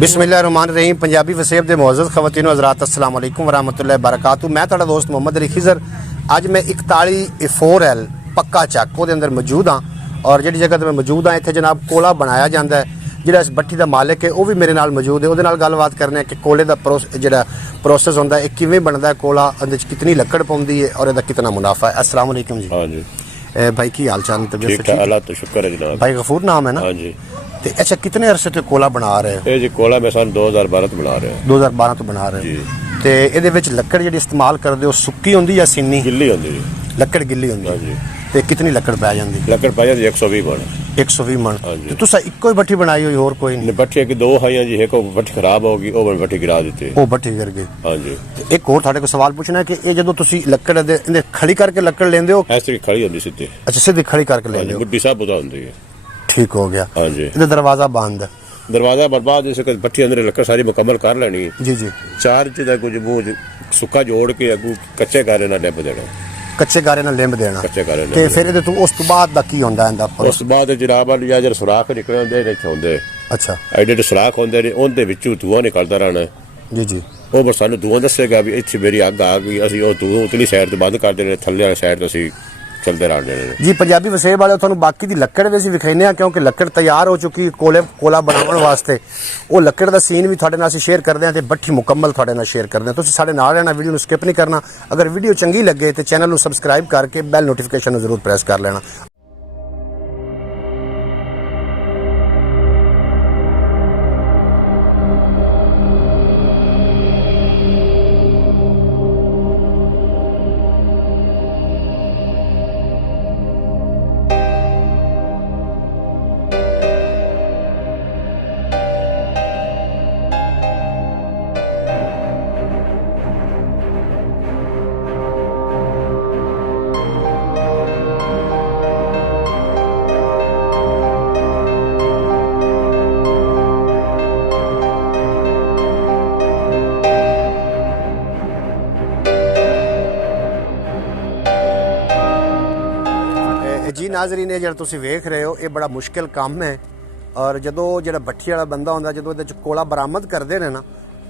बिस्मिल्लाहिर्रहमानिर्रहीम। पंजाबी वसेब के मोअज़्ज़ज़ ख़वातीन हज़रात अस्सलाम वालेकुम वरहमतुल्लाहि वबरकातुहू। मैं तुहाडा दोस्त मोहम्मद अली खिज़र। अज मैं 41A4L पक्का चक वो अंदर मौजूद हाँ और जी जगह मैं मौजूद हाँ इतने जनाब कोला बनाया जाता है। जिहड़ा इस भट्टी का मालिक है वह भी मेरे नाल मौजूद है। वो गलबात करने कि कोले का जिहड़ा प्रोसैस होंदा है किवें बनता है कोला, अंदर कितनी लकड़ पौंदी है और इसका कितना मुनाफा है। अस्सलाम वालेकुम जी। हाँ जी भाई की हाल चाल? ठीक है, अल्लाह तो शुक्र है जनाब। भाई गफूर नाम है ना? हाँ जी। तो अच्छा कितने अरसे तो कोला बना रहे हो? ये जी कोला मैं सन 2012 तो बना रहे हैं। 2012 तो बना रहे हो। तो ये लकड़ जी इस्तेमाल करते हो सुक्की होंगी या सीनी? गिल्ली होंगी जी। लकड़ गिल्ली होंगी। हाँ जी। तो कितनी लकड़ पै जाती? लकड़ पै जाती 120 मन। 120 मन। हाँ जी। तो तुसा इक्को ही भट्टी बनाई हुई और कोई नहीं? भट्टी की दो हाइयां जी, एक भट्टी खराब होगी वो भट्टी गिरा दी। वो भट्टी गिर गई। हाँ जी। एक और थाड़े को सवाल पूछना है कि ये जो तुसी लकड़ इन्हें खड़ी करके लकड़ लेंदे हो? ऐसे खड़ी होंगी सीधी। अच्छा सीधी खड़ी करके लेंदे हो? बुड्ढी साहब बुता होंगी है। ठीक हो गया। हाँ जी। इधर दरवाजा बंद है। दरवाजा बर्बाद जैसे भट्टी अंदर लकड़ सारी मुकम्मल कर लेनी है। जी जी। 4 इंच का कुछ मुंह सुक्का जोड़ के अगू कच्चे गारे ना लिप देना। कच्चे गारे नाल लिंब देना। कच्चे गारे ते फिर इहदे तो उस तो बाद दा की होंदा है? उस बाद जनाब जब सुराख निकले होंगे। अच्छा। एडे सुराख होंगे ने उनके विचों धुआं निकलता रहना है। जी जी। वो बस सानू धुआं दसेगा भी इत्थे मेरी अग आ गई, असं वो धुआं उतली साइड तो बंद कर देने, थल्ले वाली साइड तो असी चलते रहने जी। पंजाबी वसेब वाले तुहानू बाकी दी लकड़ भी असीं विखाने आ क्योंकि लकड़ तैयार हो चुकी कोला बनाने वास्ते। वो लकड़ का सीन भी तुहाडे नाल असीं शेयर करते हैं तो भट्टी मुकम्मल तुहाडे नाल शेयर करते हैं। तुसीं साडे नाल रहना, वीडियो नू स्किप नहीं करना। अगर वीडियो चंगी लगे तो चैनल नू सबसक्राइब करके बैल नोटिफिकेशन जरूर प्रेस कर लेना। जी नाजरीन, जो तुम वेख रहे हो ये बड़ा मुश्किल काम है और जो जो भट्टी वाला बंदा होंगे जो ये कोला बरामद करते हैं ना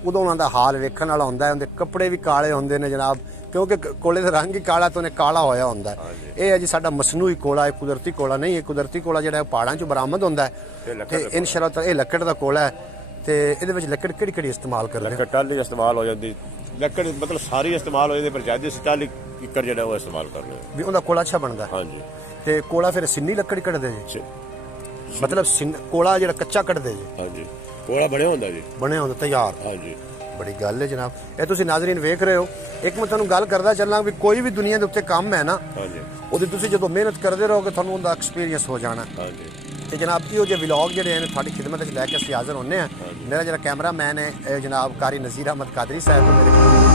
उदों उन्होंने हाल वेखण वाला होंदा है। उनके कपड़े भी काले होंदे ने जनाब क्योंकि कोले का रंग ही काला तो उन्हें काला होया होंदा है। ये है जी साडा मसनूई कोला है, कुदरती कोला नहीं है। कुदरती कोला जो पहाड़ों चों बरामद होंदा है तो इंशाअल्लाह ये लकड़ का कोला है। तो ये लकड़ किहड़ी किहड़ी इस्तेमाल कर लकड़ टाली इस्तेमाल हो जाती, लकड़ मतलब सारी इस्तेमाल हो जाती पर ज्यादा टाली किकर जो वो इस्तेमाल कर रहे भी उनका कोला अच्छा बनता है। हाँ जी। तो कोला फिर सिन्नी लकड़ी कटदे जी? मतलब कोला जो कच्चा कटदे जी? हाँ जी। कोला बने होंदा जी, बने होंदा तैयार। हाँ जी। बड़ी गल है जनाब। ये तुसीं नाज़रीन वेख रहे हो। एक मैं तुहानूं गल करदा चलना भी कोई भी दुनिया के उत्ते काम है ना हाँ जी ਉਹਦੀ ਤੁਸੀਂ ਜਦੋਂ ਮਿਹਨਤ ਕਰਦੇ ਰਹੋਗੇ ਤੁਹਾਨੂੰ ਉਹਦਾ ਐਕਸਪੀਰੀਅੰਸ ਹੋ ਜਾਣਾ। हाँ जी। ਤੇ ਜਨਾਬ ਇਹੋ ਜਿਹੇ ਵਲੌਗ ਜਿਹੜੇ ਨੇ ਤੁਹਾਡੀ ਖਿਦਮਤ ਵਿੱਚ ਲੈ ਕੇ ਅਸੀਂ ਹਾਜ਼ਰ ਹੁੰਨੇ ਆ। ਮੇਰਾ ਜਿਹੜਾ ਕੈਮਰਾਮੈਨ ਹੈ ਇਹ ਜਨਾਬ ਕਾਰੀ ਨਜ਼ੀਰ ਅਹਿਮਦ ਕਾਦਰੀ ਸਾਹਿਬ ਮੇਰੇ